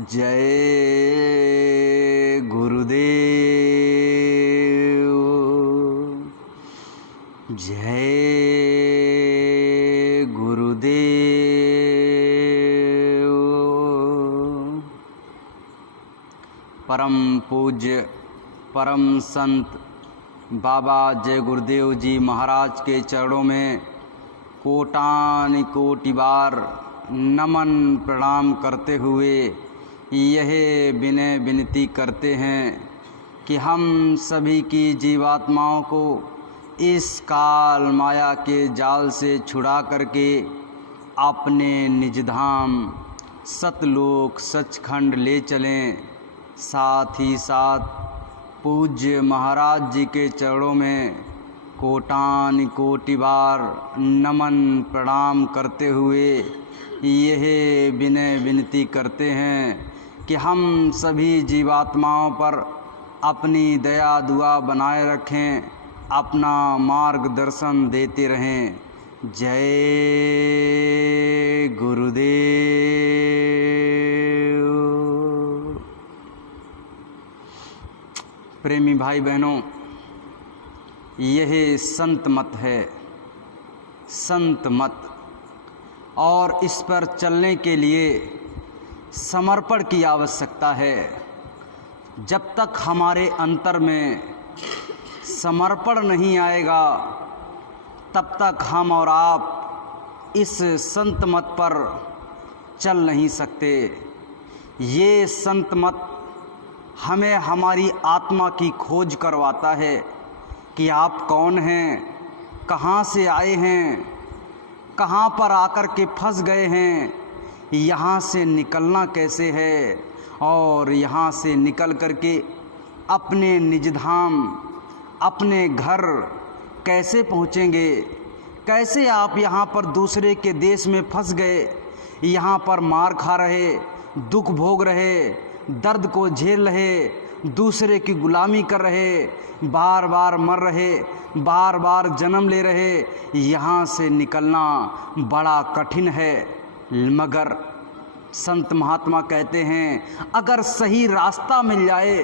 जय गुरुदेव। जय गुरुदेव। परम पूज्य परम संत बाबा जय गुरुदेव जी महाराज के चरणों में कोटान कोटि बार नमन प्रणाम करते हुए यह विनय विनती करते हैं कि हम सभी की जीवात्माओं को इस काल माया के जाल से छुड़ा करके अपने निज धाम सतलोक सचखंड ले चलें। साथ ही साथ पूज्य महाराज जी के चरणों में कोटान कोटि बार नमन प्रणाम करते हुए यह विनय विनती करते हैं कि हम सभी जीवात्माओं पर अपनी दया दुआ बनाए रखें, अपना मार्गदर्शन देते रहें। जय गुरुदेव। प्रेमी भाई बहनों, यह संत मत है, संत मत, और इस पर चलने के लिए समर्पण की आवश्यकता है। जब तक हमारे अंतर में समर्पण नहीं आएगा तब तक हम और आप इस संत मत पर चल नहीं सकते। ये संत मत हमें हमारी आत्मा की खोज करवाता है कि आप कौन हैं, कहाँ से आए हैं, कहाँ पर आकर के फंस गए हैं, यहाँ से निकलना कैसे है, और यहाँ से निकल करके अपने निज धाम अपने घर कैसे पहुँचेंगे। कैसे आप यहाँ पर दूसरे के देश में फंस गए, यहाँ पर मार खा रहे, दुख भोग रहे, दर्द को झेल रहे, दूसरे की गुलामी कर रहे, बार बार मर रहे, बार बार जन्म ले रहे। यहाँ से निकलना बड़ा कठिन है, मगर संत महात्मा कहते हैं अगर सही रास्ता मिल जाए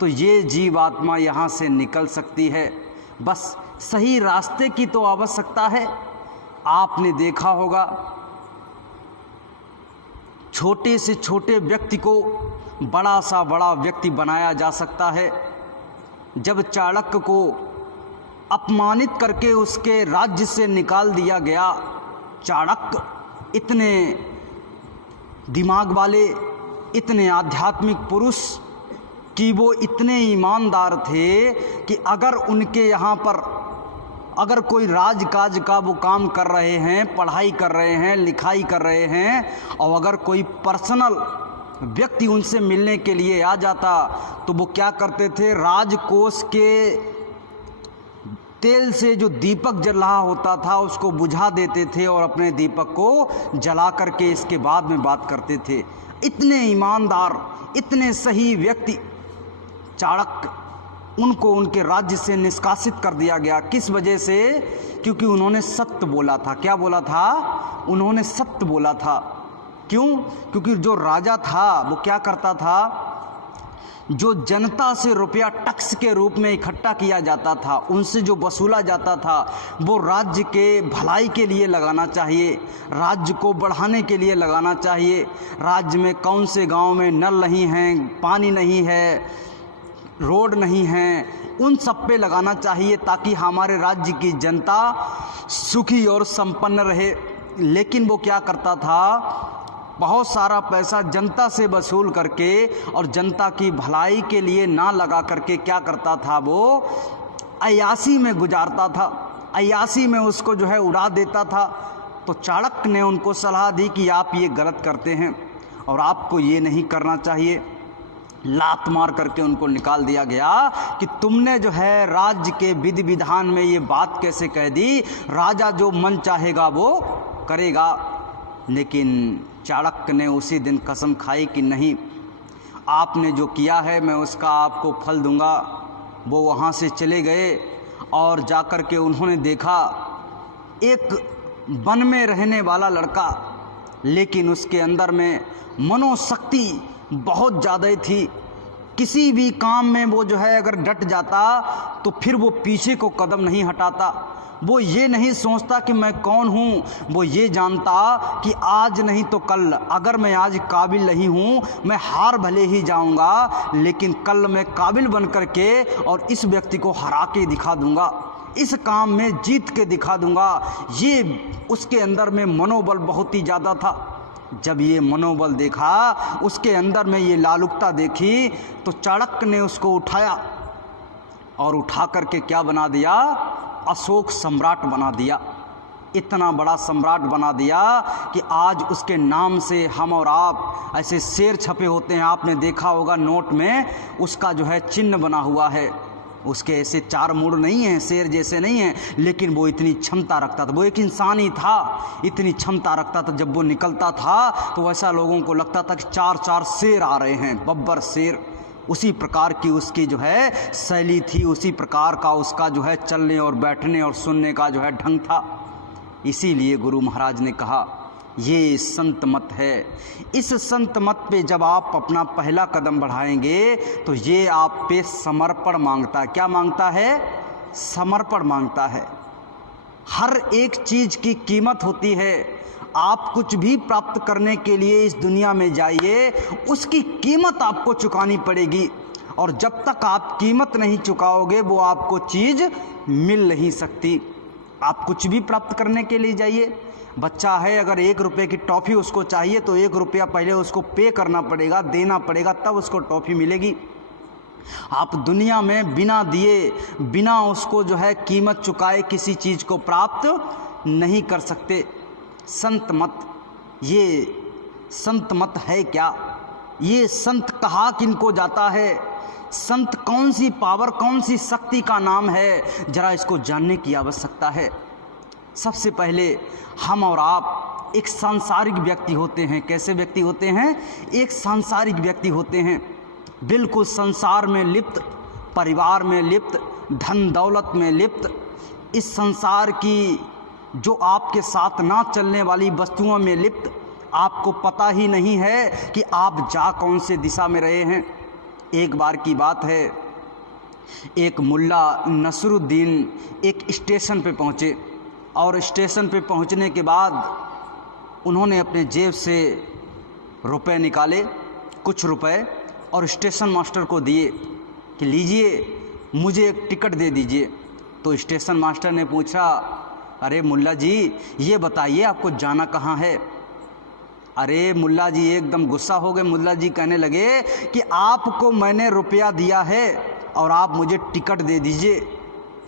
तो ये जीवात्मा यहाँ से निकल सकती है। बस सही रास्ते की तो आवश्यकता है। आपने देखा होगा छोटे से छोटे व्यक्ति को बड़ा सा बड़ा व्यक्ति बनाया जा सकता है। जब चाणक्य को अपमानित करके उसके राज्य से निकाल दिया गया, चाणक्य इतने दिमाग वाले, इतने आध्यात्मिक पुरुष कि वो इतने ईमानदार थे कि अगर उनके यहाँ पर अगर कोई राजकाज का वो काम कर रहे हैं, पढ़ाई कर रहे हैं, लिखाई कर रहे हैं, और अगर कोई पर्सनल व्यक्ति उनसे मिलने के लिए आ जाता तो वो क्या करते थे, राजकोष के तेल से जो दीपक जल रहा होता था उसको बुझा देते थे और अपने दीपक को जला करके इसके बाद में बात करते थे। इतने ईमानदार, इतने सही व्यक्ति चाणक्य, उनको उनके राज्य से निष्कासित कर दिया गया। किस वजह से? क्योंकि उन्होंने सत्य बोला था। क्या बोला था? उन्होंने सत्य बोला था। क्यों? क्योंकि जो राजा था वो क्या करता था, जो जनता से रुपया टैक्स के रूप में इकट्ठा किया जाता था, उनसे जो वसूला जाता था, वो राज्य के भलाई के लिए लगाना चाहिए, राज्य को बढ़ाने के लिए लगाना चाहिए। राज्य में कौन से गांव में नल नहीं हैं, पानी नहीं है, रोड नहीं है, उन सब पे लगाना चाहिए ताकि हमारे राज्य की जनता सुखी और संपन्न रहे। लेकिन वो क्या करता था, बहुत सारा पैसा जनता से वसूल करके और जनता की भलाई के लिए ना लगा करके क्या करता था, वो अय्यासी में गुजारता था, अय्यासी में उसको जो है उड़ा देता था। तो चाणक्य ने उनको सलाह दी कि आप ये गलत करते हैं और आपको ये नहीं करना चाहिए। लात मार करके उनको निकाल दिया गया कि तुमने जो है राज्य के विधि विधान में ये बात कैसे कह दी, राजा जो मन चाहेगा वो करेगा। लेकिन चाणक्य ने उसी दिन कसम खाई कि नहीं, आपने जो किया है मैं उसका आपको फल दूंगा। वो वहाँ से चले गए और जाकर के उन्होंने देखा एक वन में रहने वाला लड़का, लेकिन उसके अंदर में मनोशक्ति बहुत ज़्यादा थी। किसी भी काम में वो जो है अगर डट जाता तो फिर वो पीछे को कदम नहीं हटाता। वो ये नहीं सोचता कि मैं कौन हूँ, वो ये जानता कि आज नहीं तो कल, अगर मैं आज काबिल नहीं हूँ, मैं हार भले ही जाऊँगा, लेकिन कल मैं काबिल बन कर के और इस व्यक्ति को हरा के दिखा दूँगा, इस काम में जीत के दिखा दूँगा। ये उसके अंदर में मनोबल बहुत ही ज़्यादा था। जब ये मनोबल देखा, उसके अंदर में ये लालुकता देखी, तो चाणक्य ने उसको उठाया और उठा करके क्या बना दिया, अशोक सम्राट बना दिया। इतना बड़ा सम्राट बना दिया कि आज उसके नाम से हम और आप ऐसे शेर छपे होते हैं, आपने देखा होगा नोट में उसका जो है चिन्ह बना हुआ है। उसके ऐसे चार मुड़ नहीं हैं, शेर जैसे नहीं हैं, लेकिन वो इतनी क्षमता रखता था। वो एक इंसान ही था, इतनी क्षमता रखता था। जब वो निकलता था तो ऐसा लोगों को लगता था कि चार चार शेर आ रहे हैं, बब्बर शेर। उसी प्रकार की उसकी जो है शैली थी, उसी प्रकार का उसका जो है चलने और बैठने और सुनने का जो है ढंग था। इसीलिए गुरु महाराज ने कहा ये संत मत है। इस संत मत पे जब आप अपना पहला कदम बढ़ाएंगे तो ये आप पे समर्पण मांगता है। क्या मांगता है? समर्पण मांगता है। हर एक चीज़ की कीमत होती है। आप कुछ भी प्राप्त करने के लिए इस दुनिया में जाइए, उसकी कीमत आपको चुकानी पड़ेगी, और जब तक आप कीमत नहीं चुकाओगे वो आपको चीज़ मिल नहीं सकती। आप कुछ भी प्राप्त करने के लिए जाइए, बच्चा है, अगर 1 रुपये की टॉफ़ी उसको चाहिए तो 1 रुपया पहले उसको पे करना पड़ेगा, देना पड़ेगा, तब उसको टॉफ़ी मिलेगी। आप दुनिया में बिना दिए, बिना उसको जो है कीमत चुकाए किसी चीज़ को प्राप्त नहीं कर सकते। संत मत, ये संत मत है क्या? ये संत कहा किनको जाता है? संत कौन सी पावर, कौन सी शक्ति का नाम है? जरा इसको जानने की आवश्यकता है। सबसे पहले हम और आप एक सांसारिक व्यक्ति होते हैं। कैसे व्यक्ति होते हैं? एक सांसारिक व्यक्ति होते हैं, बिल्कुल संसार में लिप्त, परिवार में लिप्त, धन दौलत में लिप्त, इस संसार की जो आपके साथ ना चलने वाली वस्तुओं में लिप्त। आपको पता ही नहीं है कि आप जा कौन से दिशा में रहे हैं। एक बार की बात है, एक मुल्ला नसरुद्दीन एक स्टेशन पे पहुँचे, और स्टेशन पे पहुंचने के बाद उन्होंने अपने जेब से रुपए निकाले, कुछ रुपए, और स्टेशन मास्टर को दिए कि लीजिए मुझे एक टिकट दे दीजिए। तो स्टेशन मास्टर ने पूछा, अरे मुल्ला जी ये बताइए आपको जाना कहाँ है? अरे मुल्ला जी एकदम गुस्सा हो गए। मुल्ला जी कहने लगे कि आपको मैंने रुपया दिया है और आप मुझे टिकट दे दीजिए।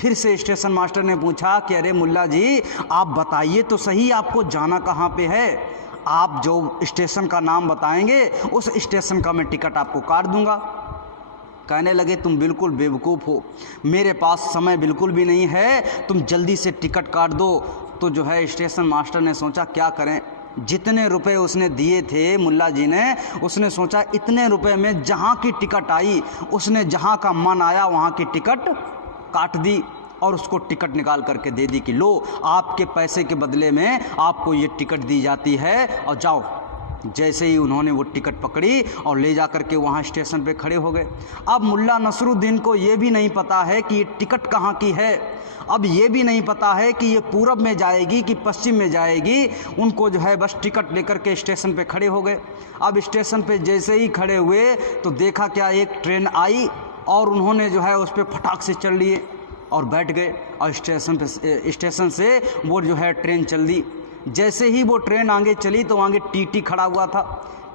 फिर से स्टेशन मास्टर ने पूछा कि अरे मुल्ला जी आप बताइए तो सही आपको जाना कहाँ पे है? आप जो स्टेशन का नाम बताएंगे उस स्टेशन का मैं टिकट आपको काट दूंगा। कहने लगे तुम बिल्कुल बेवकूफ़ हो, मेरे पास समय बिल्कुल भी नहीं है, तुम जल्दी से टिकट काट दो। तो जो है स्टेशन मास्टर ने सोचा क्या करें, जितने रुपए उसने दिए थे मुल्ला जी ने, उसने सोचा इतने रुपए में जहाँ की टिकट आई, उसने जहाँ का मन आया वहाँ की टिकट काट दी और उसको टिकट निकाल करके दे दी कि लो आपके पैसे के बदले में आपको ये टिकट दी जाती है और जाओ। जैसे ही उन्होंने वो टिकट पकड़ी और ले जा करके वहाँ स्टेशन पे खड़े हो गए। अब मुल्ला नसरुद्दीन को ये भी नहीं पता है कि ये टिकट कहाँ की है, अब ये भी नहीं पता है कि ये पूरब में जाएगी कि पश्चिम में जाएगी। उनको जो है बस टिकट लेकर के स्टेशन पे खड़े हो गए। अब स्टेशन पे जैसे ही खड़े हुए तो देखा क्या, एक ट्रेन आई और उन्होंने जो है उस पर फटाक से चढ़ लिए और बैठ गए, और स्टेशन से वो जो है ट्रेन चल दी। जैसे ही वो ट्रेन आगे चली तो आगे टीटी खड़ा हुआ था।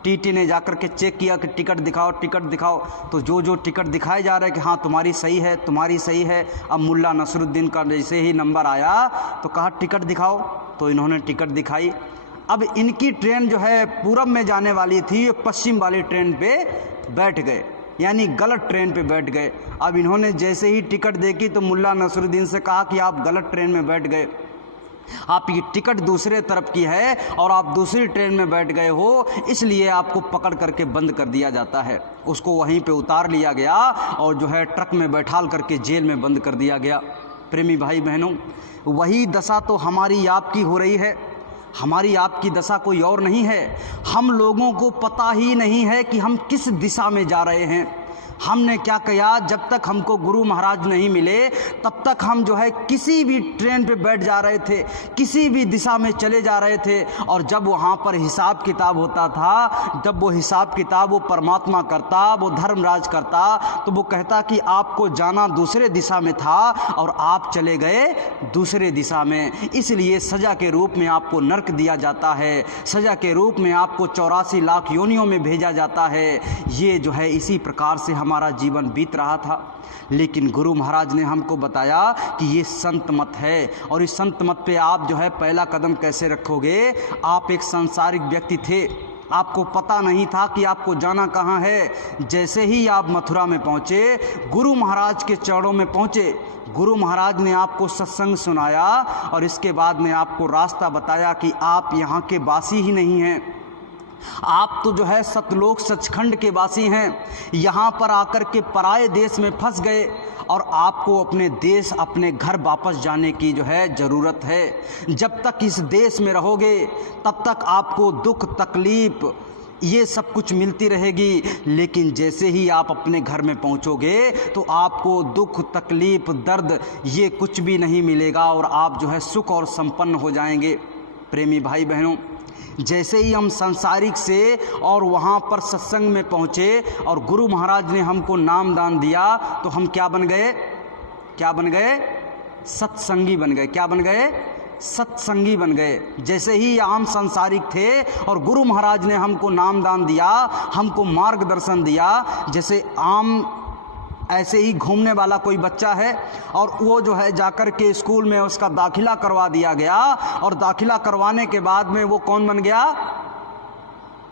टीटी ने जाकर के चेक किया कि टिकट दिखाओ, टिकट दिखाओ। तो जो जो टिकट दिखाए जा रहे हैं कि हाँ तुम्हारी सही है, तुम्हारी सही है। अब मुल्ला नसरुद्दीन का जैसे ही नंबर आया तो कहा टिकट दिखाओ, तो इन्होंने टिकट दिखाई। अब इनकी ट्रेन जो है पूरब में जाने वाली थी, ये पश्चिम वाली ट्रेन पे बैठ गए, यानी गलत ट्रेन पे बैठ गए। अब इन्होंने जैसे ही टिकट देखी तो मुल्ला नसरुद्दीन से कहा कि आप गलत ट्रेन में बैठ गए, आपकी टिकट दूसरे तरफ की है और आप दूसरी ट्रेन में बैठ गए हो, इसलिए आपको पकड़ करके बंद कर दिया जाता है। उसको वहीं पे उतार लिया गया और जो है ट्रक में बैठाल करके जेल में बंद कर दिया गया। प्रेमी भाई बहनों, वही दशा तो हमारी आपकी हो रही है। हमारी आपकी दशा कोई और नहीं है। हम लोगों को पता ही नहीं है कि हम किस दिशा में जा रहे हैं। हमने क्या किया, जब तक हमको गुरु महाराज नहीं मिले तब तक हम जो है किसी भी ट्रेन पे बैठ जा रहे थे, किसी भी दिशा में चले जा रहे थे। और जब वहाँ पर हिसाब किताब होता था, जब वो हिसाब किताब वो परमात्मा करता, वो धर्मराज करता, तो वो कहता कि आपको जाना दूसरे दिशा में था और आप चले गए दूसरे दिशा में, इसलिए सज़ा के रूप में आपको नरक दिया जाता है, सज़ा के रूप में आपको 84 लाख योनियों में भेजा जाता है। ये जो है इसी प्रकार से हमारा जीवन बीत रहा था। लेकिन गुरु महाराज ने हमको बताया कि ये संत मत है, और इस संत मत पे आप जो है पहला कदम कैसे रखोगे। आप एक सांसारिक व्यक्ति थे, आपको पता नहीं था कि आपको जाना कहाँ है। जैसे ही आप मथुरा में पहुँचे, गुरु महाराज के चरणों में पहुँचे, गुरु महाराज ने आपको सत्संग सुनाया और इसके बाद में आपको रास्ता बताया कि आप यहाँ के वासी ही नहीं हैं, आप तो जो है सतलोक सचखंड के वासी हैं। यहाँ पर आकर के पराये देश में फंस गए और आपको अपने देश, अपने घर वापस जाने की जो है ज़रूरत है। जब तक इस देश में रहोगे तब तक आपको दुख तकलीफ़ ये सब कुछ मिलती रहेगी, लेकिन जैसे ही आप अपने घर में पहुंचोगे तो आपको दुख तकलीफ़ दर्द ये कुछ भी नहीं मिलेगा और आप जो है सुख और संपन्न हो जाएंगे। प्रेमी भाई बहनों, जैसे ही हम सांसारिक से और वहाँ पर सत्संग में पहुँचे और गुरु महाराज ने हमको नाम दान दिया तो हम क्या बन गए, क्या बन गए, सत्संगी बन गए। क्या बन गए, सत्संगी बन गए। जैसे ही आम सांसारिक थे और गुरु महाराज ने हमको नाम दान दिया, हमको मार्गदर्शन दिया, जैसे आम ऐसे ही घूमने वाला कोई बच्चा है और वो जो है जाकर के स्कूल में उसका दाखिला करवा दिया गया, और दाखिला करवाने के बाद में वो कौन बन गया,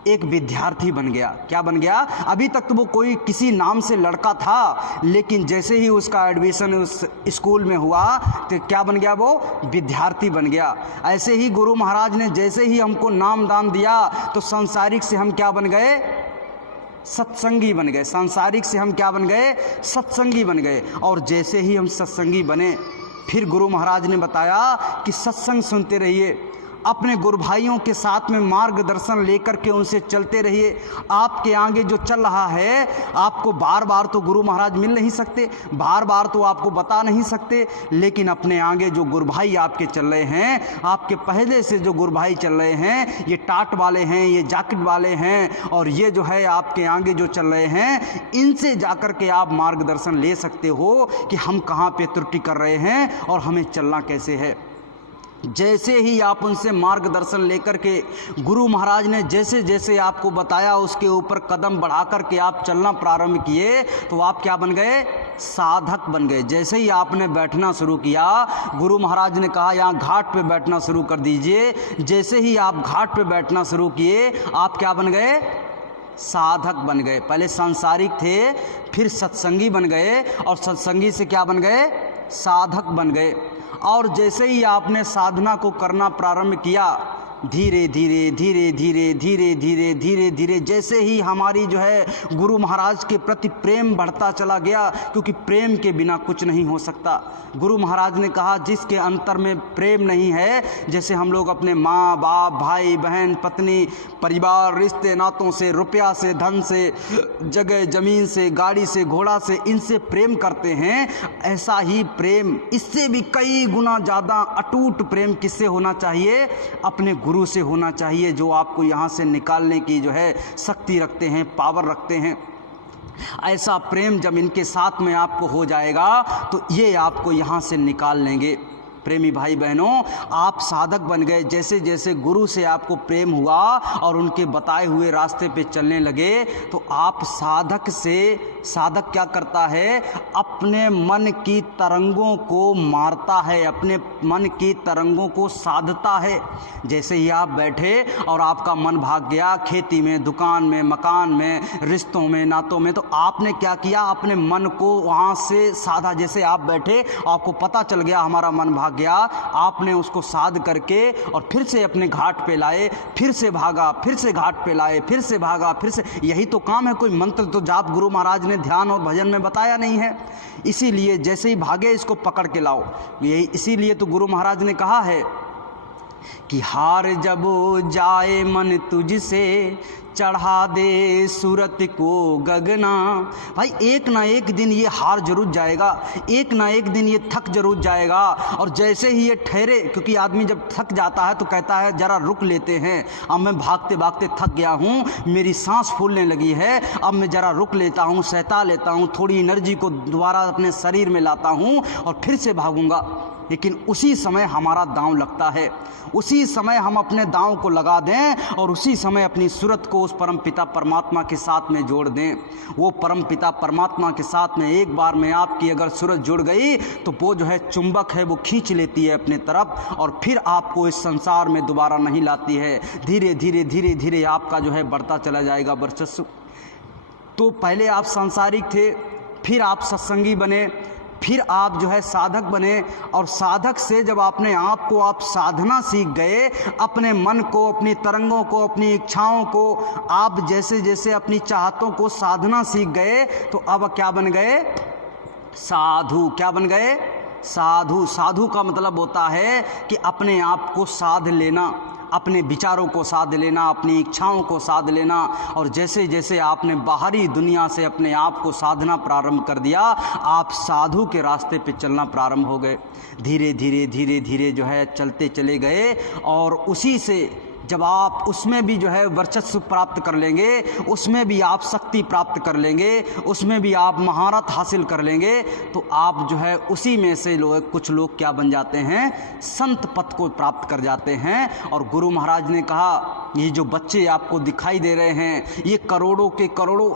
एक विद्यार्थी बन गया। क्या बन गया, अभी तक तो वो कोई किसी नाम से लड़का था, लेकिन जैसे ही उसका एडमिशन उस स्कूल में हुआ तो क्या बन गया, वो विद्यार्थी बन गया। ऐसे ही गुरु महाराज ने जैसे ही हमको नाम दान दिया तो सांसारिक से हम क्या बन गए, सत्संगी बन गए। सांसारिक से हम क्या बन गए, सत्संगी बन गए। और जैसे ही हम सत्संगी बने, फिर गुरु महाराज ने बताया कि सत्संग सुनते रहिए, अपने गुरु भाइयों के साथ में मार्गदर्शन लेकर के उनसे चलते रहिए। आपके आगे जो चल रहा है, आपको बार बार तो गुरु महाराज मिल नहीं सकते, बार बार तो आपको बता नहीं सकते, लेकिन अपने आगे जो गुरु भाई आपके चल रहे हैं, आपके पहले से जो गुरु भाई चल रहे हैं, ये टाट वाले हैं, ये जैकेट वाले हैं, और ये जो है आपके आगे जो चल रहे हैं, इनसे जाकर के आप मार्गदर्शन ले सकते हो कि हम कहाँ पे त्रुटि कर रहे हैं और हमें चलना कैसे है। जैसे ही आप उनसे मार्गदर्शन लेकर के गुरु महाराज ने जैसे जैसे आपको बताया उसके ऊपर कदम बढ़ा कर के आप चलना प्रारंभ किए तो आप क्या बन गए, साधक बन गए। जैसे ही आपने बैठना शुरू किया, गुरु महाराज ने कहा यहाँ घाट पे बैठना शुरू कर दीजिए। जैसे ही आप घाट पे बैठना शुरू किए, आप क्या बन गए, साधक बन गए। पहले सांसारिक थे, फिर सत्संगी बन गए, और सत्संगी से क्या बन गए, साधक बन गए। और जैसे ही आपने साधना को करना प्रारंभ किया, धीरे धीरे धीरे धीरे धीरे धीरे धीरे धीरे जैसे ही हमारी जो है गुरु महाराज के प्रति प्रेम बढ़ता चला गया, क्योंकि प्रेम के बिना कुछ नहीं हो सकता। गुरु महाराज ने कहा जिसके अंतर में प्रेम नहीं है, जैसे हम लोग अपने माँ बाप, भाई बहन, पत्नी, परिवार, रिश्ते नातों से, रुपया से, धन से, जगह ज़मीन से, गाड़ी से, घोड़ा से, इनसे प्रेम करते हैं, ऐसा ही प्रेम, इससे भी कई गुना ज़्यादा अटूट प्रेम किससे होना चाहिए, अपने गुरु से होना चाहिए, जो आपको यहाँ से निकालने की जो है शक्ति रखते हैं, पावर रखते हैं। ऐसा प्रेम जब इनके साथ में आपको हो जाएगा तो ये आपको यहाँ से निकाल लेंगे। प्रेमी भाई बहनों, आप साधक बन गए। जैसे जैसे गुरु से आपको प्रेम हुआ और उनके बताए हुए रास्ते पे चलने लगे, तो आप साधक से, साधक क्या करता है, अपने मन की तरंगों को मारता है, अपने मन की तरंगों को साधता है। जैसे ही आप बैठे और आपका मन भाग गया खेती में, दुकान में, मकान में, रिश्तों में, नातों में, तो आपने क्या किया, अपने मन को वहाँ से साधा। जैसे आप बैठे, आपको पता चल गया हमारा मन भाग गया, आपने उसको साध करके और फिर से अपने घाट पे लाए, फिर से भागा, फिर से घाट पे लाए, फिर से भागा, फिर से। यही तो काम है। कोई मंत्र तो जाप गुरु महाराज ने ध्यान और भजन में बताया नहीं है। इसीलिए जैसे ही भागे इसको पकड़ के लाओ। यही इसीलिए तो गुरु महाराज ने कहा है कि हार जब जाए मन तुझसे चढ़ा दे सूरत को गगना। भाई एक ना एक दिन ये हार जरूर जाएगा, एक ना एक दिन ये थक जरूर जाएगा। और जैसे ही ये ठहरे, क्योंकि आदमी जब थक जाता है तो कहता है जरा रुक लेते हैं, अब मैं भागते भागते थक गया हूँ, मेरी सांस फूलने लगी है, अब मैं जरा रुक लेता हूँ, सहता लेता हूँ, थोड़ी एनर्जी को दोबारा अपने शरीर में लाता हूँ और फिर से भागूंगा। लेकिन उसी समय हमारा दांव लगता है, उसी समय हम अपने दांव को लगा दें और उसी समय अपनी सूरत को उस परम पिता परमात्मा के साथ में जोड़ दें। वो परम पिता परमात्मा के साथ में एक बार में आपकी अगर सूरत जुड़ गई तो वो जो है चुंबक है, वो खींच लेती है अपने तरफ और फिर आपको इस संसार में दोबारा नहीं लाती है। धीरे धीरे धीरे धीरे आपका जो है बढ़ता चला जाएगा वर्चस्व। तो पहले आप सांसारिक थे, फिर आप सत्संगी बने, फिर आप जो है साधक बने, और साधक से जब अपने आप को आप साधना सीख गए, अपने मन को, अपनी तरंगों को, अपनी इच्छाओं को, आप जैसे जैसे अपनी चाहतों को साधना सीख गए तो अब क्या बन गए? साधु। क्या बन गए? साधु। साधु का मतलब होता है कि अपने आप को साध लेना, अपने विचारों को साध लेना, अपनी इच्छाओं को साध लेना। और जैसे जैसे आपने बाहरी दुनिया से अपने आप को साधना प्रारंभ कर दिया, आप साधु के रास्ते पे चलना प्रारंभ हो गए। धीरे धीरे धीरे धीरे जो है चलते चले गए और उसी से जब आप उसमें भी जो है वर्चस्व प्राप्त कर लेंगे, उसमें भी आप शक्ति प्राप्त कर लेंगे, उसमें भी आप महारत हासिल कर लेंगे, तो आप जो है उसी में से कुछ लोग क्या बन जाते हैं? संत पद को प्राप्त कर जाते हैं। और गुरु महाराज ने कहा ये जो बच्चे आपको दिखाई दे रहे हैं, ये करोड़ों के करोड़ों,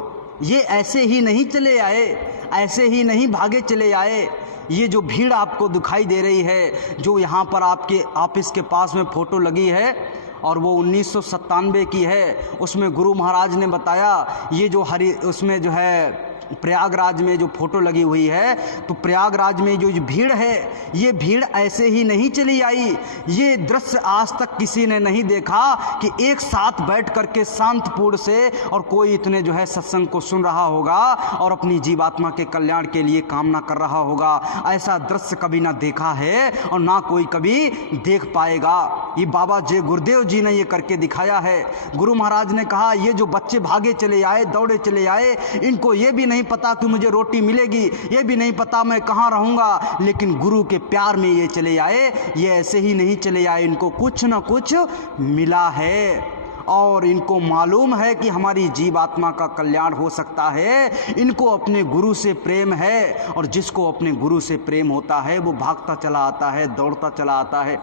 ये ऐसे ही नहीं चले आए, ऐसे ही नहीं भागे चले आए। ये जो भीड़ आपको दिखाई दे रही है, जो यहाँ पर आपके ऑफिस के पास में फ़ोटो लगी है और वो 1997 की है, उसमें गुरु महाराज ने बताया ये जो उसमें जो है प्रयागराज में जो फ़ोटो लगी हुई है, तो प्रयागराज में जो भीड़ है, ये भीड़ ऐसे ही नहीं चली आई। ये दृश्य आज तक किसी ने नहीं देखा कि एक साथ बैठ करके शांतपूर्ण से और कोई इतने जो है सत्संग को सुन रहा होगा और अपनी जीवात्मा के कल्याण के लिए कामना कर रहा होगा। ऐसा दृश्य कभी ना देखा है और ना कोई कभी देख पाएगा। ये बाबा जय गुरुदेव जी ने ये करके दिखाया है। गुरु महाराज ने कहा ये जो बच्चे भागे चले आए, दौड़े चले आए, इनको ये भी नहीं पता कि मुझे रोटी मिलेगी, ये भी नहीं पता मैं कहाँ रहूँगा, लेकिन गुरु के प्यार में ये चले आए। ये ऐसे ही नहीं चले आए, इनको कुछ न कुछ मिला है और इनको मालूम है कि हमारी जीवात्मा का कल्याण हो सकता है। इनको अपने गुरु से प्रेम है और जिसको अपने गुरु से प्रेम होता है वो भागता चला आता है, दौड़ता चला आता है।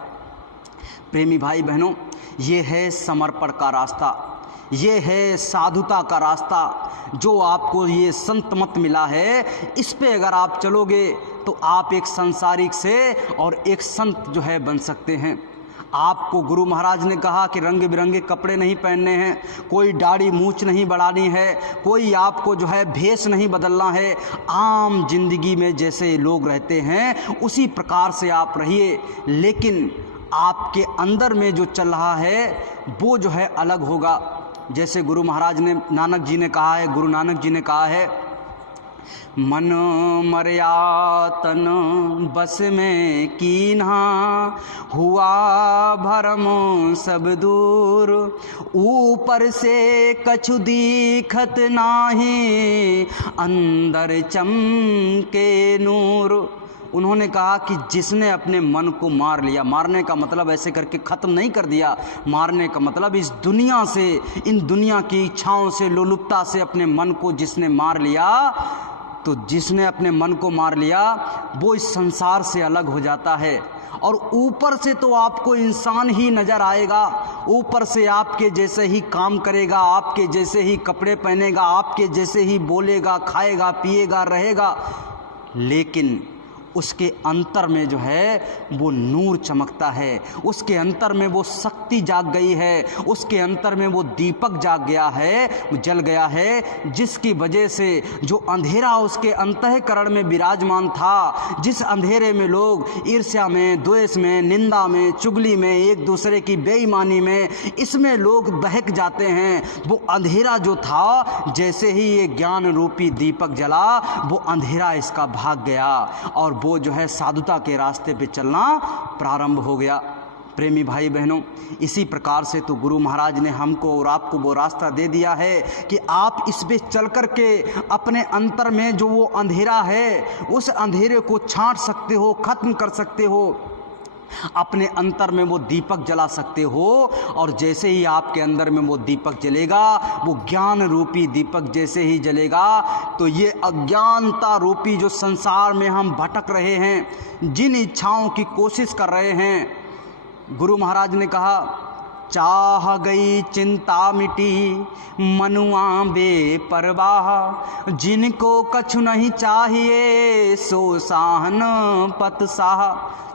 प्रेमी भाई बहनों, ये है समर्पण का रास्ता, ये है साधुता का रास्ता। जो आपको ये संत मत मिला है, इस पे अगर आप चलोगे तो आप एक संसारिक से और एक संत जो है बन सकते हैं। आपको गुरु महाराज ने कहा कि रंग बिरंगे कपड़े नहीं पहनने हैं, कोई दाढ़ी मूछ नहीं बढ़ानी है, कोई आपको जो है भेष नहीं बदलना है। आम जिंदगी में जैसे लोग रहते हैं उसी प्रकार से आप रहिए, लेकिन आपके अंदर में जो चल रहा है वो जो है अलग होगा। जैसे गुरु महाराज ने, नानक जी ने कहा है, गुरु नानक जी ने कहा है, मन मर्या तन बस में कीन्हा, हुआ भरम सब दूर, ऊपर से कछु दीखत नाही, अंदर चमके नूर। उन्होंने कहा कि जिसने अपने मन को मार लिया, मारने का मतलब ऐसे करके ख़त्म नहीं कर दिया, मारने का मतलब इस दुनिया से, इन दुनिया की इच्छाओं से, लोलुपता से अपने मन को जिसने मार लिया, तो जिसने अपने मन को मार लिया वो इस संसार से अलग हो जाता है। और ऊपर से तो आपको इंसान ही नज़र आएगा, ऊपर से आपके जैसे ही काम करेगा, आपके जैसे ही कपड़े पहनेगा, आपके जैसे ही बोलेगा, खाएगा, पिएगा, रहेगा, लेकिन उसके अंतर में जो है वो नूर चमकता है, उसके अंतर में वो शक्ति जाग गई है, उसके अंतर में वो दीपक जाग गया है, जल गया है, जिसकी वजह से जो अंधेरा उसके अंतःकरण में विराजमान था, जिस अंधेरे में लोग ईर्ष्या में, द्वेष में, निंदा में, चुगली में, एक दूसरे की बेईमानी में, इसमें लोग बहक जाते हैं, वो अंधेरा जो था, जैसे ही ये ज्ञान रूपी दीपक जला, वो अंधेरा इसका भाग गया और वो जो है साधुता के रास्ते पे चलना प्रारंभ हो गया। प्रेमी भाई बहनों, इसी प्रकार से तो गुरु महाराज ने हमको और आपको वो रास्ता दे दिया है कि आप इस पे चल कर के अपने अंतर में जो वो अंधेरा है उस अंधेरे को छांट सकते हो, खत्म कर सकते हो, अपने अंतर में वो दीपक जला सकते हो। और जैसे ही आपके अंदर में वो दीपक जलेगा, वो ज्ञान रूपी दीपक जैसे ही जलेगा, तो ये अज्ञानता रूपी जो संसार में हम भटक रहे हैं, जिन इच्छाओं की कोशिश कर रहे हैं, गुरु महाराज ने कहा चाह गई चिंता मिटी मनुआ बेपरवाह, जिनको कछु नहीं चाहिए सो साहन पत साह।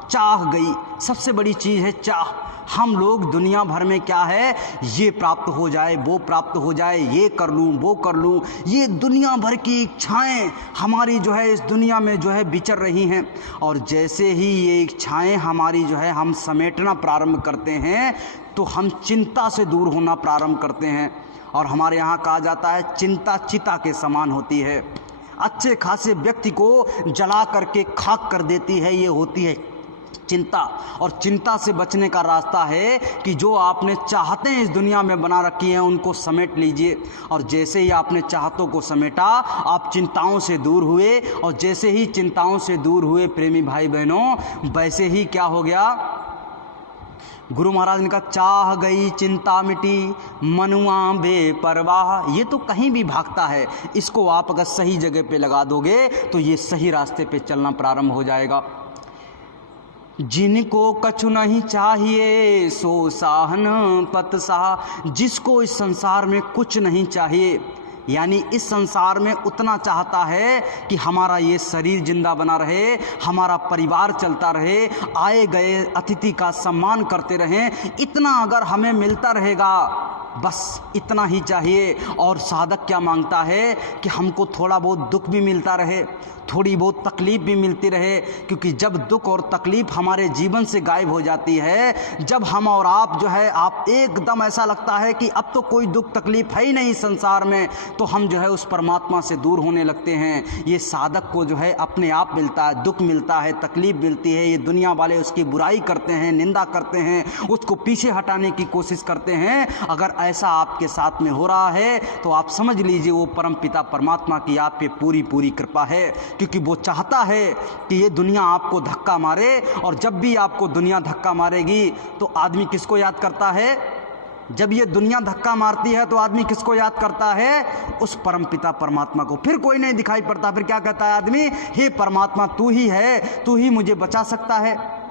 चाह गई, सबसे बड़ी चीज़ है चाह। हम लोग दुनिया भर में क्या है, ये प्राप्त हो जाए, वो प्राप्त हो जाए, ये कर लूँ, वो कर लूँ, ये दुनिया भर की इच्छाएं हमारी जो है इस दुनिया में जो है विचर रही हैं। और जैसे ही ये इच्छाएं हमारी जो है हम समेटना प्रारंभ करते हैं, तो हम चिंता से दूर होना प्रारंभ करते हैं। और हमारे यहाँ कहा जाता है चिंता चिता के समान होती है, अच्छे खासे व्यक्ति को जला करके खाक कर देती है, ये होती है चिंता। और चिंता से बचने का रास्ता है कि जो आपने चाहते हैं इस दुनिया में बना रखी हैं उनको समेट लीजिए। और जैसे ही आपने चाहतों को समेटा, आप चिंताओं से दूर हुए, और जैसे ही चिंताओं से दूर हुए प्रेमी भाई बहनों, वैसे ही क्या हो गया, गुरु महाराज ने कहा चाह गई चिंता मिटी मनुआ बेपरवाह। ये तो कहीं भी भागता है, इसको आप अगर सही जगह पे लगा दोगे तो ये सही रास्ते पे चलना प्रारंभ हो जाएगा। जिनको कछु नहीं चाहिए सो साहन पत साह। जिसको इस संसार में कुछ नहीं चाहिए, यानी इस संसार में उतना चाहता है कि हमारा ये शरीर जिंदा बना रहे, हमारा परिवार चलता रहे, आए गए अतिथि का सम्मान करते रहें, इतना अगर हमें मिलता रहेगा, बस इतना ही चाहिए। और साधक क्या मांगता है कि हमको थोड़ा बहुत दुख भी मिलता रहे, थोड़ी बहुत तकलीफ़ भी मिलती रहे, क्योंकि जब दुख और तकलीफ़ हमारे जीवन से गायब हो जाती है, जब हम और आप जो है आप एकदम ऐसा लगता है कि अब तो कोई दुख तकलीफ़ है ही नहीं संसार में, तो हम जो है उस परमात्मा से दूर होने लगते हैं। ये साधक को जो है अपने आप मिलता है, दुख मिलता है, तकलीफ़ मिलती है, ये दुनिया वाले उसकी बुराई करते हैं, निंदा करते हैं, उसको पीछे हटाने की कोशिश करते हैं। अगर ऐसा आपके साथ में हो रहा है तो आप समझ लीजिए वो परमपिता परमात्मा की आप पे पूरी पूरी कृपा है, क्योंकि वो चाहता है कि ये दुनिया आपको धक्का मारे। और जब भी आपको दुनिया धक्का मारेगी तो आदमी किसको याद करता है? जब ये दुनिया धक्का मारती है तो आदमी किसको याद करता है? उस परमपिता परमात्मा को। फिर कोई नहीं दिखाई पड़ता, फिर क्या कहता है आदमी, हे परमात्मा तू ही है, तू ही मुझे बचा सकता है।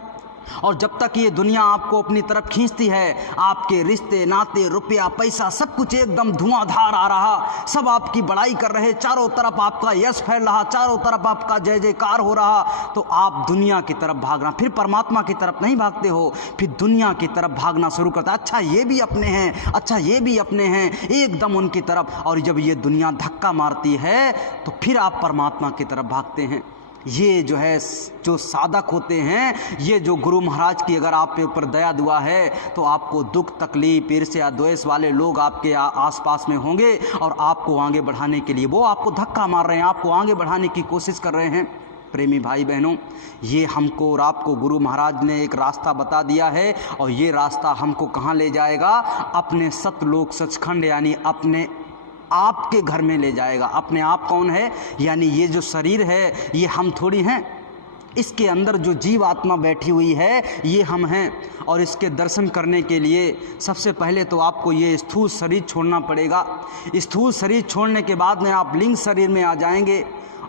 और जब तक ये दुनिया आपको अपनी तरफ खींचती है, आपके रिश्ते नाते रुपया पैसा सब कुछ एकदम धुआंधार आ रहा, सब आपकी बड़ाई कर रहे, चारों तरफ आपका यश फैल रहा, चारों तरफ आपका जय जयकार हो रहा, तो आप दुनिया की तरफ भागना, फिर परमात्मा की तरफ नहीं भागते हो, फिर दुनिया की तरफ भागना शुरू करता। अच्छा ये भी अपने हैं, अच्छा ये भी अपने हैं, एकदम उनकी तरफ। और जब ये दुनिया धक्का मारती है तो फिर आप परमात्मा की तरफ भागते हैं। ये जो है जो साधक होते हैं, ये जो गुरु महाराज की अगर आप पे ऊपर दया दुआ है तो आपको दुख तकलीफ ईर्ष्या द्वेष वाले लोग आपके आसपास में होंगे और आपको आगे बढ़ाने के लिए वो आपको धक्का मार रहे हैं, आपको आगे बढ़ाने की कोशिश कर रहे हैं। प्रेमी भाई बहनों, ये हमको और आपको गुरु महाराज ने एक रास्ता बता दिया है, और ये रास्ता हमको कहाँ ले जाएगा? अपने सतलोक सचखंड यानी अपने आपके घर में ले जाएगा। अपने आप कौन है? यानी ये जो शरीर है ये हम थोड़ी हैं, इसके अंदर जो जीव आत्मा बैठी हुई है ये हम हैं। और इसके दर्शन करने के लिए सबसे पहले तो आपको ये स्थूल शरीर छोड़ना पड़ेगा। स्थूल शरीर छोड़ने के बाद में आप लिंग शरीर में आ जाएंगे,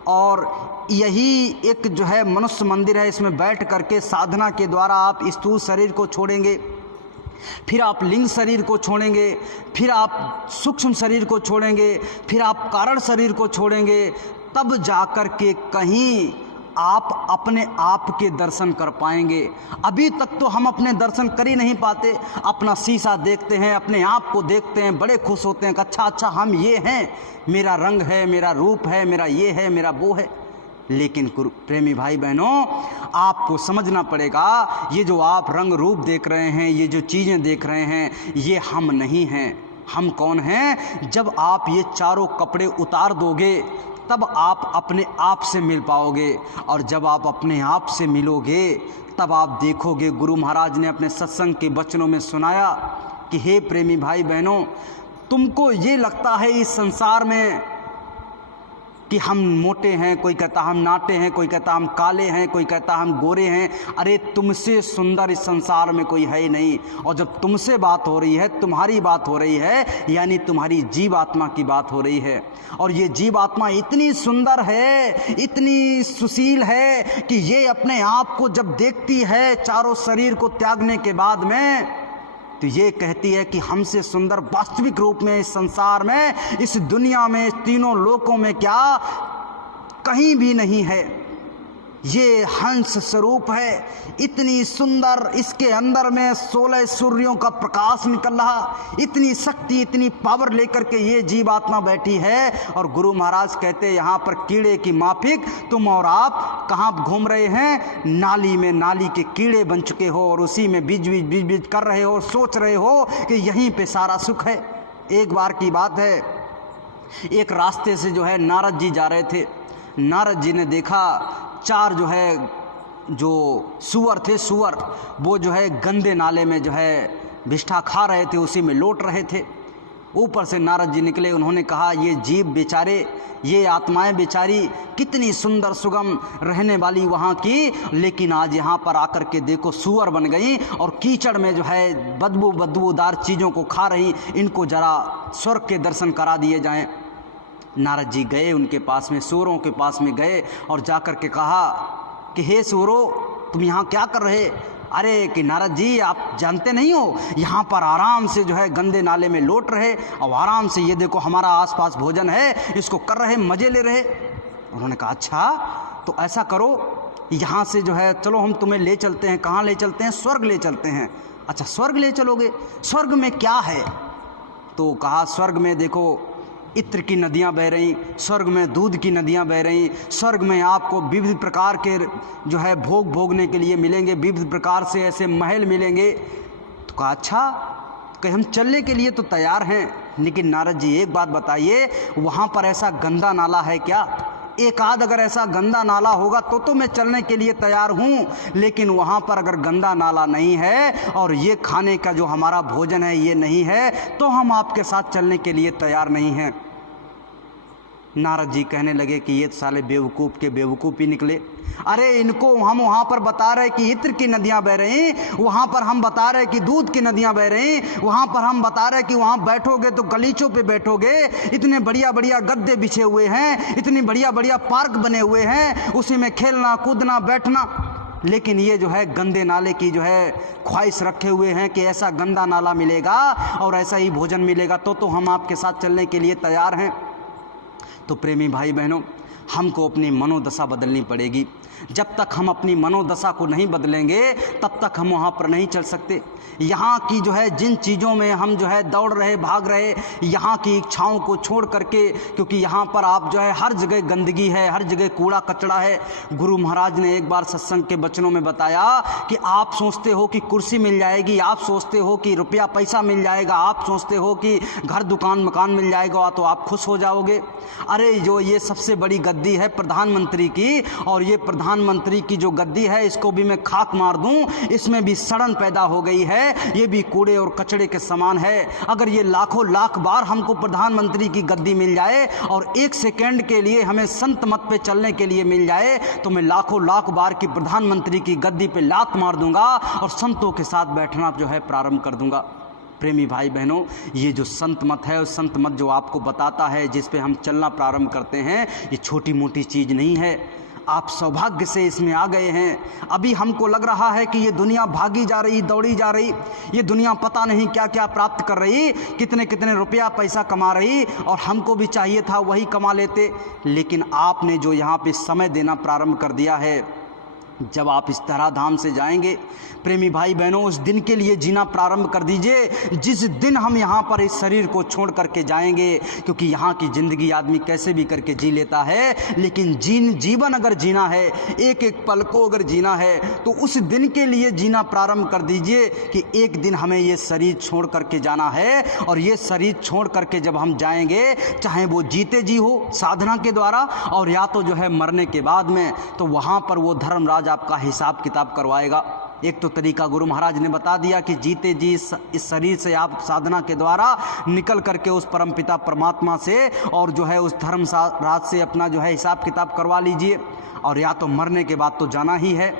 और यही एक जो है मनुष्य मंदिर है, इसमें बैठ करके साधना के द्वारा आप स्थूल शरीर को छोड़ेंगे, फिर आप लिंग शरीर को छोड़ेंगे, फिर आप सूक्ष्म शरीर को छोड़ेंगे, फिर आप कारण शरीर को छोड़ेंगे, तब जाकर के कहीं आप अपने आप के दर्शन कर पाएंगे। अभी तक तो हम अपने दर्शन कर ही नहीं पाते। अपना शीशा देखते हैं, अपने आप को देखते हैं, बड़े खुश होते हैं कि अच्छा अच्छा हम ये हैं, मेरा रंग है, मेरा रूप है, मेरा ये है, मेरा वो है। लेकिन प्रेमी भाई बहनों, आपको समझना पड़ेगा, ये जो आप रंग रूप देख रहे हैं, ये जो चीज़ें देख रहे हैं, ये हम नहीं हैं। हम कौन हैं? जब आप ये चारों कपड़े उतार दोगे तब आप अपने आप से मिल पाओगे। और जब आप अपने आप से मिलोगे तब आप देखोगे, गुरु महाराज ने अपने सत्संग के वचनों में सुनाया कि हे प्रेमी भाई बहनों, तुमको ये लगता है इस संसार में कि हम मोटे हैं, कोई कहता हम नाटे हैं, कोई कहता हम काले हैं, कोई कहता हम गोरे हैं। अरे तुमसे सुंदर इस संसार में कोई है ही नहीं। और जब तुमसे बात हो रही है, तुम्हारी बात हो रही है, यानी तुम्हारी जीव आत्मा की बात हो रही है। और ये जीव आत्मा इतनी सुंदर है, इतनी सुशील है कि ये अपने आप को जब देखती है चारों शरीर को त्यागने के बाद में, तो ये कहती है कि हमसे सुंदर वास्तविक रूप में इस संसार में, इस दुनिया में, इस तीनों लोकों में क्या कहीं भी नहीं है। ये हंस स्वरूप है, इतनी सुंदर, इसके अंदर में 16 सूर्यों का प्रकाश निकल रहा, इतनी शक्ति, इतनी पावर लेकर के ये जीव आत्मा बैठी है। और गुरु महाराज कहते हैं यहाँ पर कीड़े की माफिक तुम और आप कहाँ घूम रहे हैं? नाली में, नाली के कीड़े बन चुके हो और उसी में बीज बीज कर रहे हो, सोच रहे हो कि यहीं पे सारा सुख है। एक बार की बात है, एक रास्ते से जो है नारद जी जा रहे थे। नारद जी ने देखा 4 जो सुअर थे, सुअर वो जो है गंदे नाले में जो है विष्ठा खा रहे थे, उसी में लौट रहे थे। ऊपर से नारद जी निकले, उन्होंने कहा ये जीव बेचारे, ये आत्माएं बेचारी कितनी सुंदर सुगम रहने वाली वहाँ की, लेकिन आज यहाँ पर आकर के देखो सुअर बन गई और कीचड़ में जो है बदबूदार चीज़ों को खा रही। इनको जरा स्वर्ग के दर्शन करा दिए जाएं। नारद जी गए उनके पास में, सूरों के पास में गए और जाकर के कहा कि हे सूरों, तुम यहाँ क्या कर रहे? अरे कि नारद जी आप जानते नहीं हो, यहाँ पर आराम से जो है गंदे नाले में लौट रहे और आराम से ये देखो हमारा आसपास भोजन है, इसको कर रहे, मज़े ले रहे। उन्होंने कहा अच्छा तो ऐसा करो, यहाँ से जो है चलो हम तुम्हें ले चलते हैं। कहाँ ले चलते हैं? स्वर्ग ले चलते हैं। अच्छा स्वर्ग ले चलोगे? स्वर्ग में क्या है? तो कहा स्वर्ग में देखो इत्र की नदियाँ बह रही, स्वर्ग में दूध की नदियाँ बह रही, स्वर्ग में आपको विविध प्रकार के जो है भोग भोगने के लिए मिलेंगे, विविध प्रकार से ऐसे महल मिलेंगे। तो कहा अच्छा कि हम चलने के लिए तो तैयार हैं, लेकिन नारद जी एक बात बताइए, वहाँ पर ऐसा गंदा नाला है क्या? एक आध अगर ऐसा गंदा नाला होगा तो मैं चलने के लिए तैयार हूँ, लेकिन वहाँ पर अगर गंदा नाला नहीं है और ये खाने का जो हमारा भोजन है ये नहीं है, तो हम आपके साथ चलने के लिए तैयार नहीं हैं। नारद जी कहने लगे कि ये साले बेवकूफ़ के बेवकूफ़ ही निकले। अरे इनको हम वहाँ पर बता रहे कि इत्र की नदियाँ बह रही, वहाँ पर हम बता रहे कि दूध की नदियाँ बह रही, वहाँ पर हम बता रहे कि वहाँ बैठोगे तो गलीचों पे बैठोगे, इतने बढ़िया बढ़िया गद्दे बिछे हुए हैं, इतनी बढ़िया बढ़िया पार्क बने हुए हैं, उसी में खेलना कूदना बैठना। लेकिन ये जो है गंदे नाले की जो है ख्वाहिश रखे हुए हैं कि ऐसा गंदा नाला मिलेगा और ऐसा ही भोजन मिलेगा तो हम आपके साथ चलने के लिए तैयार हैं। तो प्रेमी भाई बहनों, हमको अपनी मनोदशा बदलनी पड़ेगी। जब तक हम अपनी मनोदशा को नहीं बदलेंगे तब तक हम वहाँ पर नहीं चल सकते। यहाँ की जो है जिन चीज़ों में हम जो है दौड़ रहे, भाग रहे, यहाँ की इच्छाओं को छोड़ करके, क्योंकि यहाँ पर आप जो है हर जगह गंदगी है, हर जगह कूड़ा कचड़ा है। गुरु महाराज ने एक बार सत्संग के वचनों में बताया कि आप सोचते हो कि कुर्सी मिल जाएगी, आप सोचते हो कि रुपया पैसा मिल जाएगा, आप सोचते हो कि घर दुकान मकान मिल जाएगा तो आप खुश हो जाओगे। अरे जो ये सबसे बड़ी गद्दी है प्रधानमंत्री की, और ये प्रधानमंत्री की जो गद्दी है इसको भी मैं खाक मार दूं, इसमें भी सड़न पैदा हो गई है, ये भी कूड़े और कचड़े के समान है। अगर ये लाखों लाख बार हमको प्रधानमंत्री की गद्दी मिल जाए और 1 सेकंड के लिए हमें संत मत पे चलने के लिए मिल जाए तो मैं लाखों लाख बार की प्रधानमंत्री की गद्दी पे लात मार दूंगा और संतों के साथ बैठना जो है प्रारंभ कर दूंगा। प्रेमी भाई बहनों, ये जो संत मत है, उस संत मत जो आपको बताता है, जिस पे हम चलना प्रारंभ करते हैं, ये छोटी मोटी चीज़ नहीं है। आप सौभाग्य से इसमें आ गए हैं। अभी हमको लग रहा है कि ये दुनिया भागी जा रही, दौड़ी जा रही, ये दुनिया पता नहीं क्या क्या प्राप्त कर रही, कितने कितने रुपया पैसा कमा रही, और हमको भी चाहिए था वही कमा लेते। लेकिन आपने जो यहाँ पे समय देना प्रारंभ कर दिया है, जब आप इस धराधाम से जाएंगे प्रेमी भाई बहनों, उस दिन के लिए जीना प्रारंभ कर दीजिए जिस दिन हम यहाँ पर इस शरीर को छोड़ करके जाएंगे। क्योंकि यहाँ की ज़िंदगी आदमी कैसे भी करके जी लेता है, लेकिन जीवन अगर जीना है, एक एक पल को अगर जीना है, तो उस दिन के लिए जीना प्रारंभ कर दीजिए कि एक दिन हमें ये शरीर छोड़ करके जाना है। और ये शरीर छोड़ करके जब हम जाएंगे, चाहे वो जीते जी हो साधना के द्वारा और या तो जो है मरने के बाद में, तो वहाँ पर वो धर्मराज आपका हिसाब किताब करवाएगा। एक तो तरीका गुरु महाराज ने बता दिया कि जीते जी इस शरीर से आप साधना के द्वारा निकल करके उस परमपिता परमात्मा से और जो है उस धर्मराज से अपना जो है हिसाब किताब करवा लीजिए। और या तो मरने के बाद तो जाना ही है,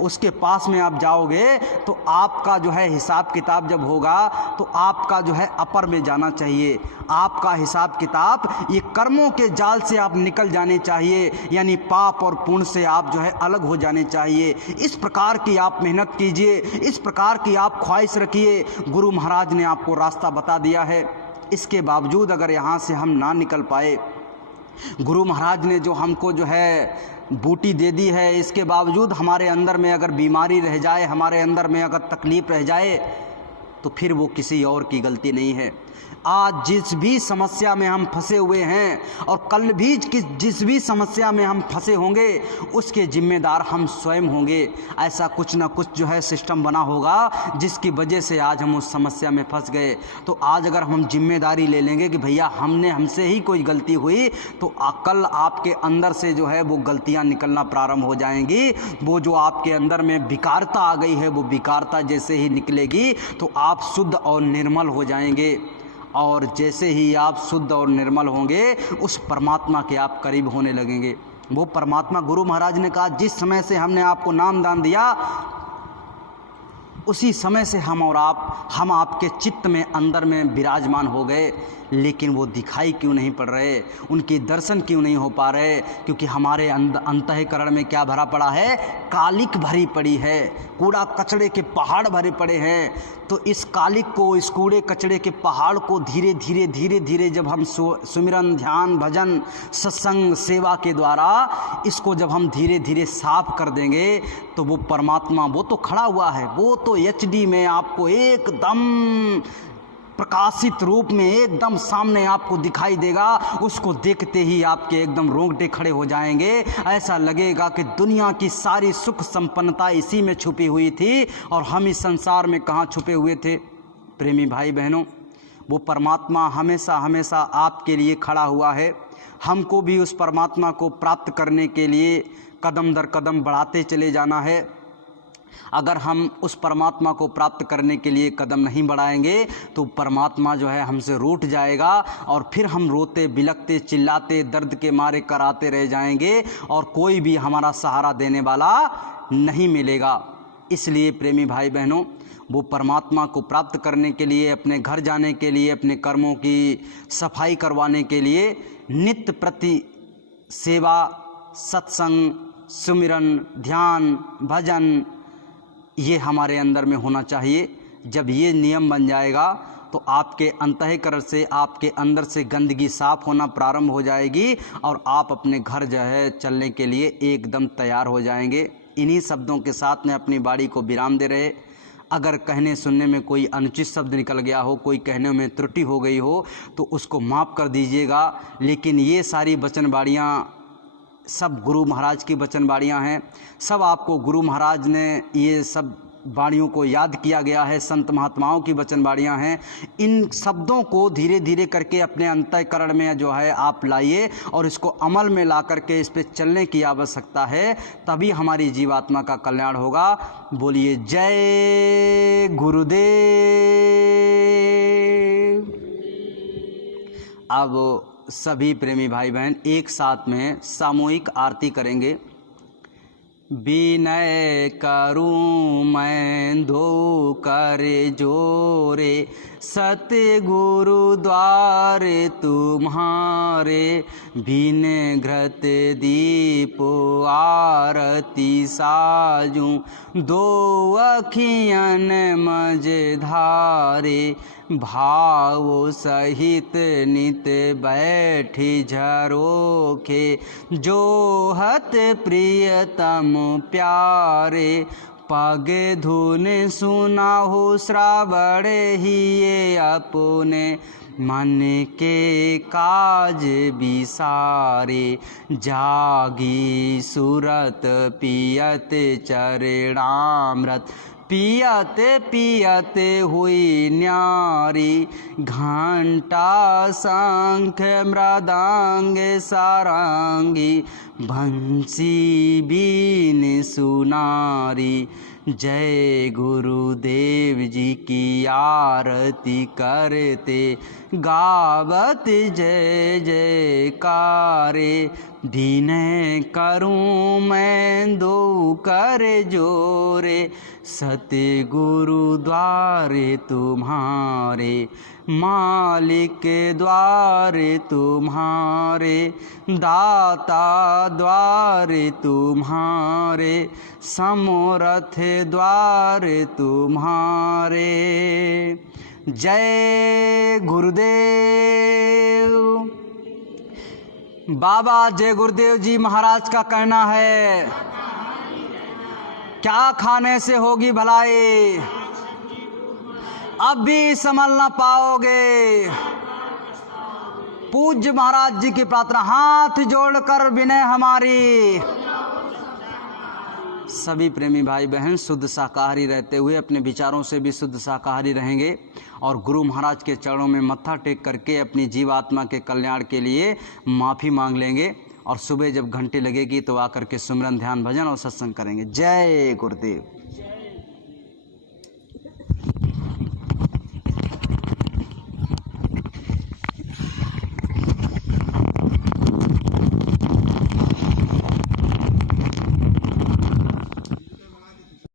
उसके पास में आप जाओगे तो आपका जो है हिसाब किताब जब होगा तो आपका जो है अपर में जाना चाहिए। आपका हिसाब किताब ये कर्मों के जाल से आप निकल जाने चाहिए, यानी पाप और पुण्य से आप जो है अलग हो जाने चाहिए। इस प्रकार की आप मेहनत कीजिए, इस प्रकार की आप ख्वाहिश रखिए। गुरु महाराज ने आपको रास्ता बता दिया है। इसके बावजूद अगर यहाँ से हम ना निकल पाए, गुरु महाराज ने जो हमको जो है बूटी दे दी है, इसके बावजूद हमारे अंदर में अगर बीमारी रह जाए, हमारे अंदर में अगर तकलीफ़ रह जाए, तो फिर वो किसी और की गलती नहीं है। आज जिस भी समस्या में हम फंसे हुए हैं और कल भी जिस भी समस्या में हम फंसे होंगे, उसके जिम्मेदार हम स्वयं होंगे। ऐसा कुछ ना कुछ जो है सिस्टम बना होगा जिसकी वजह से आज हम उस समस्या में फंस गए। तो आज अगर हम जिम्मेदारी ले लेंगे कि भैया हमसे ही कोई गलती हुई, तो कल आपके अंदर से जो है वो गलतियां निकलना प्रारंभ हो जाएंगी। वो जो आपके अंदर में विकारता आ गई है, वो विकारता जैसे ही निकलेगी तो आप शुद्ध और निर्मल हो जाएंगे। और जैसे ही आप शुद्ध और निर्मल होंगे, उस परमात्मा के आप करीब होने लगेंगे। वो परमात्मा, गुरु महाराज ने कहा, जिस समय से हमने आपको नाम दान दिया, उसी समय से हम आपके चित्त में अंदर में विराजमान हो गए। लेकिन वो दिखाई क्यों नहीं पड़ रहे, उनके दर्शन क्यों नहीं हो पा रहे? क्योंकि हमारे अंतःकरण में क्या भरा पड़ा है? कालिक भरी पड़ी है, कूड़ा कचड़े के पहाड़ भरे पड़े हैं। तो इस कालिक को, इस कूड़े कचड़े के पहाड़ को धीरे धीरे जब हम सुमिरन, ध्यान, भजन, सत्संग, सेवा के द्वारा इसको जब हम धीरे धीरे साफ कर देंगे, तो वो परमात्मा, वो तो खड़ा हुआ है, वो तो HD में आपको एकदम प्रकाशित रूप में एकदम सामने आपको दिखाई देगा। उसको देखते ही आपके एकदम रोंगटे खड़े हो जाएंगे। ऐसा लगेगा कि दुनिया की सारी सुख संपन्नता इसी में छुपी हुई थी और हम इस संसार में कहाँ छुपे हुए थे। प्रेमी भाई बहनों, वो परमात्मा हमेशा हमेशा आपके लिए खड़ा हुआ है। हमको भी उस परमात्मा को प्राप्त करने के लिए कदम दर कदम बढ़ाते चले जाना है। अगर हम उस परमात्मा को प्राप्त करने के लिए कदम नहीं बढ़ाएंगे तो परमात्मा जो है हमसे रूठ जाएगा और फिर हम रोते बिलखते चिल्लाते दर्द के मारे कराते रह जाएंगे और कोई भी हमारा सहारा देने वाला नहीं मिलेगा। इसलिए प्रेमी भाई बहनों, वो परमात्मा को प्राप्त करने के लिए, अपने घर जाने के लिए, अपने कर्मों की सफाई करवाने के लिए नित्य प्रति सेवा, सत्संग, सुमिरन, ध्यान, भजन, ये हमारे अंदर में होना चाहिए। जब ये नियम बन जाएगा तो आपके अंतःकरण से, आपके अंदर से गंदगी साफ होना प्रारंभ हो जाएगी और आप अपने घर जो है चलने के लिए एकदम तैयार हो जाएंगे। इन्हीं शब्दों के साथ में अपनी वाणी को विराम दे रहे। अगर कहने सुनने में कोई अनुचित शब्द निकल गया हो, कोई कहने में त्रुटि हो गई हो, तो उसको माफ़ कर दीजिएगा। लेकिन ये सारी वचनवाणियाँ सब गुरु महाराज की वचनवाणियाँ हैं। सब आपको गुरु महाराज ने ये सब वाणियों को याद किया गया है, संत महात्माओं की वचनवाणियाँ हैं। इन शब्दों को धीरे धीरे करके अपने अंतःकरण में जो है आप लाइए और इसको अमल में ला करके इस पे चलने की आवश्यकता है, तभी हमारी जीवात्मा का कल्याण होगा। बोलिए जय गुरुदेव। अब सभी प्रेमी भाई बहन एक साथ में सामूहिक आरती करेंगे। विनय करूं मैं धो कर जोरे, सतगुरु द्वारे तुम्हारे, बिन घृत दीप आरती साजूं, दो अखियन मझधारे, भाव सहित नित बैठी झरोखे, जो हत प्रियतम प्यारे, पग धुन सुनाहु श्रावण ही ये अपने, मन के काज विसारे, जागी सुरत पियत चरणामृत, पियते पियते हुई न्यारी, घंटा शंख मृदंग सारंगी, बंसी बीन सुनारी। जय गुरुदेव जी की आरती करते, गावत जय जयकारे, विनय करूं मैं दो कर जोरे, सतगुरु द्वारे तुम्हारे, मालिक द्वारे तुम्हारे, दाता द्वारे तुम्हारे, समर्थ द्वारे तुम्हारे। जय गुरुदेव। बाबा जय गुरुदेव जी महाराज का कहना है, क्या खाने से होगी भलाई, अब भी संभल ना पाओगे। पूज्य महाराज जी की प्रार्थना, हाथ जोड़कर विनय हमारी। सभी प्रेमी भाई बहन शुद्ध शाकाहारी रहते हुए अपने विचारों से भी शुद्ध शाकाहारी रहेंगे और गुरु महाराज के चरणों में मत्था टेक करके अपनी जीवात्मा के कल्याण के लिए माफ़ी मांग लेंगे और सुबह जब घंटी लगेगी तो आकर के सुमिरन ध्यान भजन और सत्संग करेंगे। जय गुरुदेव।